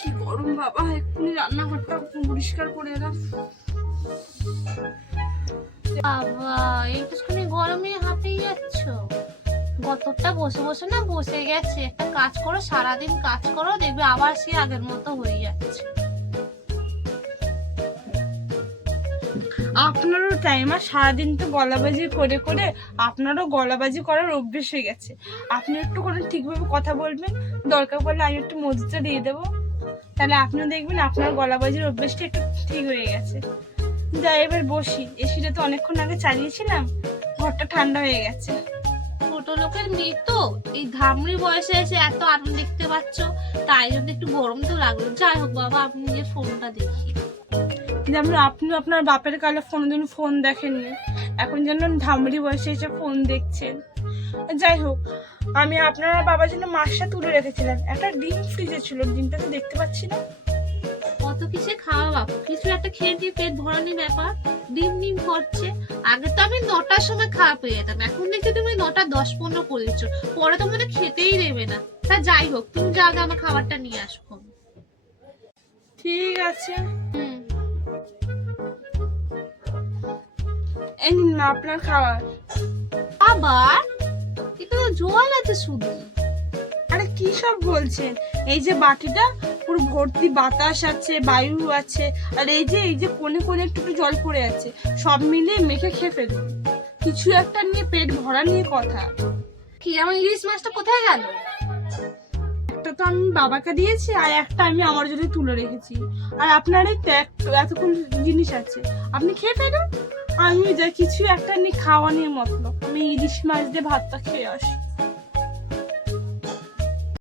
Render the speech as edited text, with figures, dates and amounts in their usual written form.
কি গরম বাবা, এক্ষুনি রান্নাঘরটা পরিষ্কার করে এলাম। বাবা এইটুখানি গরমে হাঁপিয়ে যাচ্ছ। গতরটা বসে বসে না বসে গেছে। একটা কাজ করো, সারাদিন কাজ করো, দেখবে আবার সে আগের মতো হয়ে যাচ্ছে। আপনারও টাইম, আর সারাদিন তো গলাবাজি করে করে আপনারও গলাবাজি করার অভ্যেস হয়ে গেছে। আপনি একটু কোনো ঠিকভাবে কথা বলবেন, দরকার পড়লে আমি একটু মজুরিটা দিয়ে দেবো, তাহলে আপনিও দেখবেন আপনার গলাবাজির অভ্যেসটা একটু ঠিক হয়ে গেছে। যাই এবার বসি, এসিটা তো অনেকক্ষণ আগে চালিয়েছিলাম, ঘরটা ঠান্ডা হয়ে গেছে। ছোট লোকের মেয়ে তো এই ধামড়ি বয়সে এসে এত আনন্দ দেখতে পাচ্ছ, তাই জন্য একটু গরম তো লাগলো। যাই হোক বাবা, আপনি নিজের ফোনটা দেখি। যেমন আপনি আপনার বাপের কালে কোনোদিন ফোন দেখেননি, এখন যেন ধামড়ি বয়সে এসে ফোন দেখছেন। যাই হোক, আমি আপনার বাবার জন্য মাছটা তুলে রেখেছিলাম, একটা ডিম ফ্রিজে ছিল, ডিমটা তো দেখতে পাচ্ছি না। কত কিসে খাওয়া বাপু, কিছু একটা খেয়ে দিয়ে পেট ভরানি ব্যাপার, ডিম ডিম করছে। আগে তো আমি 9টার সময় খাওয়া পেয়ে যেতাম, এখন দেখছি তুমি 9:10-15 করে দিচ্ছ, পরে তো মানে খেতেই দেবে না। তা যাই হোক, তুমি যা আগে আমার খাবারটা নিয়ে আসো। ঠিক আছে, হুম। এই নিন মা আপনার খাবার। আবার এটা তো জল আছে শুধু। আরে কি সব বলছেন, এই যে বাটিটা পুরো ভর্তি বাতাস আছে, বায়ু আছে, আর এই যে কোণে কোণে একটু একটু জল পড়ে আছে, সব মিলিয়ে মেখে খেয়ে ফেলুন। কিছু একটা নিয়ে পেট ভরা নিয়ে কথা। কি আমার ইলিশ মাছটা কোথায় গেল? একটা তো আমি বাবাকে দিয়েছি, আর একটা আমি আমার জন্য তুলে রেখেছি, আর আপনার এই তো এতক্ষণ জিনিস আছে, আপনি খেয়ে ফেলুন। আমি যাই কিছু একটা নিয়ে খাওয়া নিয়ে মতলব, আমি ইলিশ মাছ দিয়ে ভাতটা খেয়ে আসি।